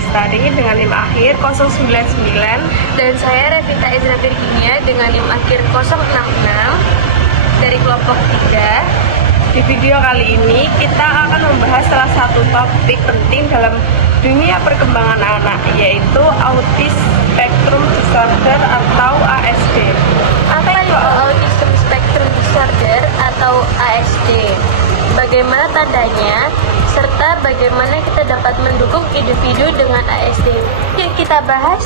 Lestari dengan NIM akhir 099. Dan saya Revita Ezra Virginia dengan NIM akhir 066 dari kelompok 3. Di video kali ini kita akan membahas salah satu topik penting dalam dunia perkembangan anak, yaitu Autism Spectrum Disorder atau ASD. Apa itu Autism Spectrum Disorder atau ASD? Bagaimana tandanya, serta bagaimana kita dapat mendukung individu dengan ASD? Yuk kita bahas.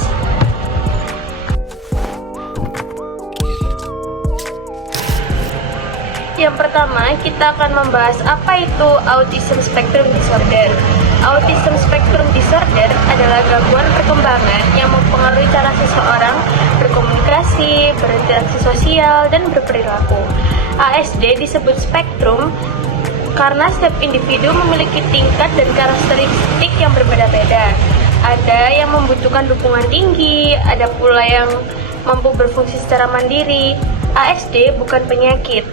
Yang pertama, kita akan membahas apa itu Autism Spectrum Disorder. Autism Spectrum Disorder adalah gangguan perkembangan yang mempengaruhi cara seseorang berkomunikasi, berinteraksi sosial, dan berperilaku. ASD disebut spektrum karena setiap individu memiliki tingkat dan karakteristik yang berbeda-beda. Ada yang membutuhkan dukungan tinggi, ada pula yang mampu berfungsi secara mandiri. ASD bukan penyakit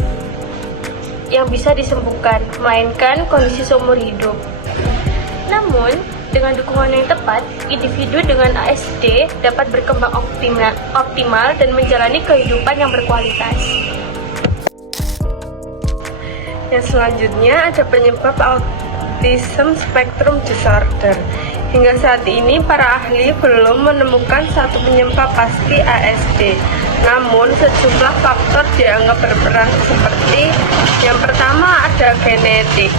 yang bisa disembuhkan, melainkan kondisi seumur hidup. Namun, dengan dukungan yang tepat, individu dengan ASD dapat berkembang optimal dan menjalani kehidupan yang berkualitas. Yang selanjutnya ada penyebab Autism Spectrum Disorder. Hingga saat ini para ahli belum menemukan satu penyebab pasti ASD. Namun sejumlah faktor dianggap berperan, seperti yang pertama ada genetik.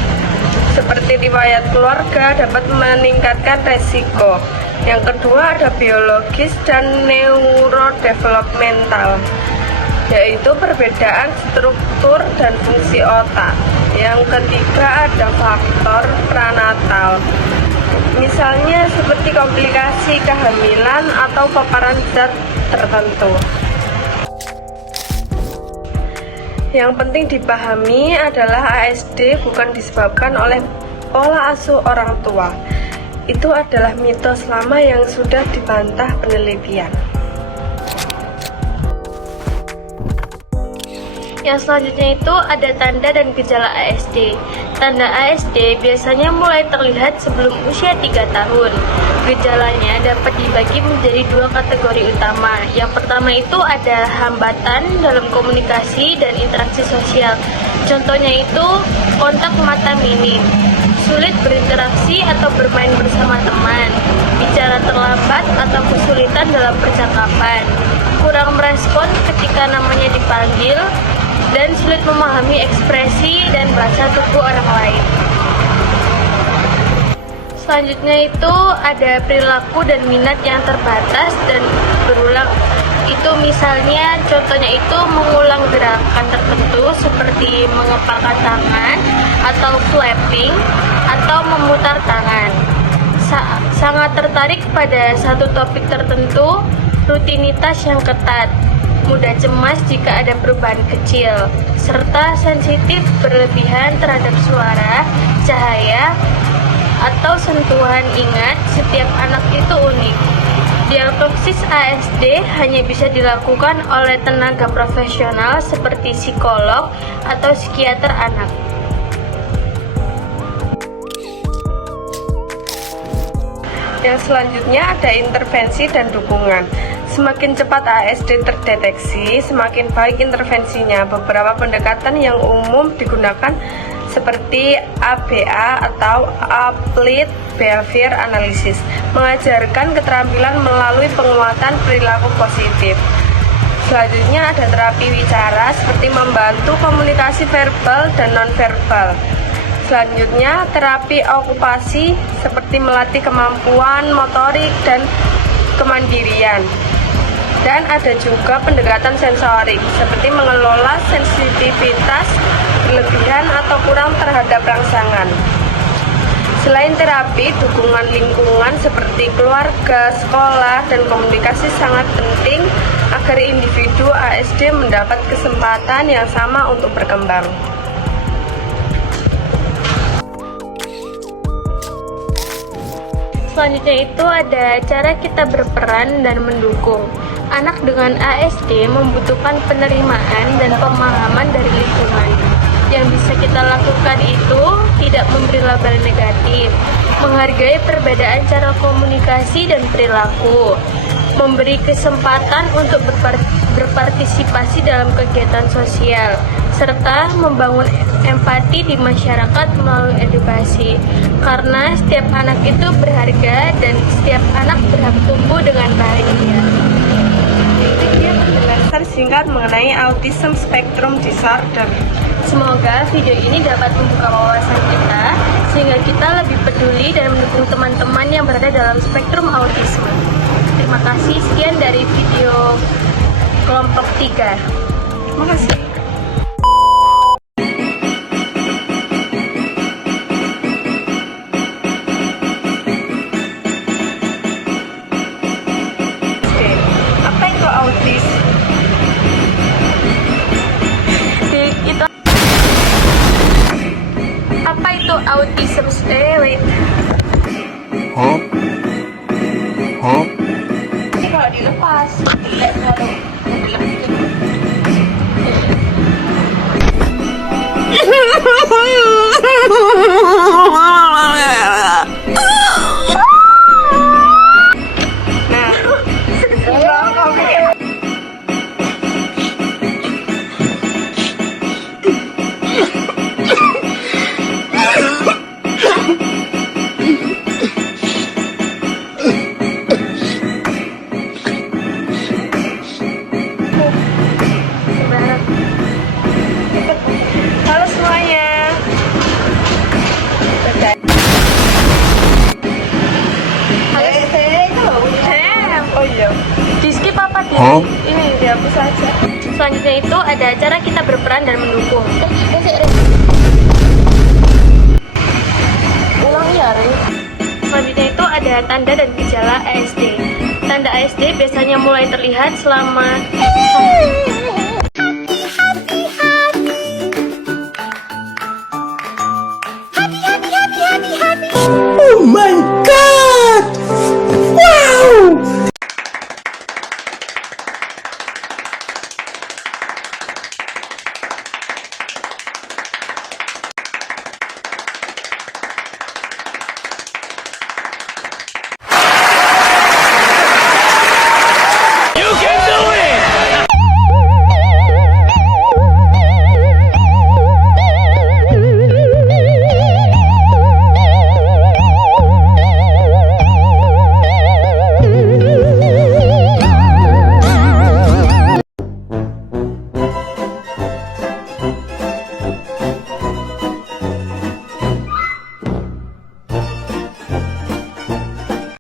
Seperti riwayat keluarga dapat meningkatkan resiko. Yang kedua ada biologis dan neurodevelopmental, yaitu perbedaan struktur dan fungsi otak. Yang ketiga ada faktor pranatal, misalnya seperti komplikasi kehamilan atau paparan zat tertentu. Yang penting dipahami adalah ASD bukan disebabkan oleh pola asuh orang tua. Itu adalah mitos lama yang sudah dibantah penelitian. Yang selanjutnya itu ada tanda dan gejala ASD. Tanda ASD biasanya mulai terlihat sebelum usia 3 tahun. Gejalanya dapat dibagi menjadi 2 kategori utama. Yang pertama itu ada hambatan dalam komunikasi dan interaksi sosial. Contohnya itu kontak mata minim, sulit berinteraksi atau bermain bersama teman, bicara terlambat atau kesulitan dalam percakapan, kurang merespon ketika namanya dipanggil, dan sulit memahami ekspresi dan bahasa tubuh orang lain. Selanjutnya itu ada perilaku dan minat yang terbatas dan berulang. Itu misalnya contohnya itu mengulang gerakan tertentu seperti mengepalkan tangan atau flapping atau memutar tangan. Sangat tertarik pada satu topik tertentu, rutinitas yang ketat, mudah cemas jika ada perubahan kecil, serta sensitif berlebihan terhadap suara, cahaya, atau sentuhan. Ingat, setiap anak itu unik. Diagnosis ASD hanya bisa dilakukan oleh tenaga profesional seperti psikolog atau psikiater anak. Yang selanjutnya ada intervensi dan dukungan. Semakin cepat ASD terdeteksi, semakin baik intervensinya. Beberapa pendekatan yang umum digunakan seperti ABA atau Applied Behavior Analysis, mengajarkan keterampilan melalui penguatan perilaku positif. Selanjutnya ada terapi wicara seperti membantu komunikasi verbal dan nonverbal. Selanjutnya terapi okupasi seperti melatih kemampuan motorik dan kemandirian. Dan ada juga pendekatan sensorik seperti mengelola sensitivitas berlebihan atau kurang terhadap rangsangan. Selain terapi, dukungan lingkungan seperti keluarga, sekolah, dan komunikasi sangat penting agar individu ASD mendapat kesempatan yang sama untuk berkembang. Selanjutnya itu ada cara kita berperan dan mendukung. Anak dengan ASD membutuhkan penerimaan dan pemahaman dari lingkungan. Yang bisa kita lakukan itu tidak memberi label negatif, menghargai perbedaan cara komunikasi dan perilaku, memberi kesempatan untuk berpartisipasi dalam kegiatan sosial, serta membangun empati di masyarakat melalui edukasi. Karena setiap anak itu berharga dan setiap anak berhak tumbuh dengan bahagia. Sekian penjelasan singkat mengenai autism spectrum disorder. Semoga video ini dapat membuka wawasan kita sehingga kita lebih peduli dan mendukung teman-teman yang berada dalam spektrum autisme. Terima kasih, sekian dari video kelompok 3. Terima kasih. Apa itu autis? Apa itu autism? Huh? Huh? Kalau dilepas, tidak terlalu. Halo semuanya. Oh iya. Di skip apa dia? Huh? Ini dihapus saja. Selanjutnya itu ada cara kita berperan dan mendukung. Ulang ya, Rin. Selanjutnya itu ada tanda dan gejala ASD. Tanda ASD biasanya mulai terlihat selama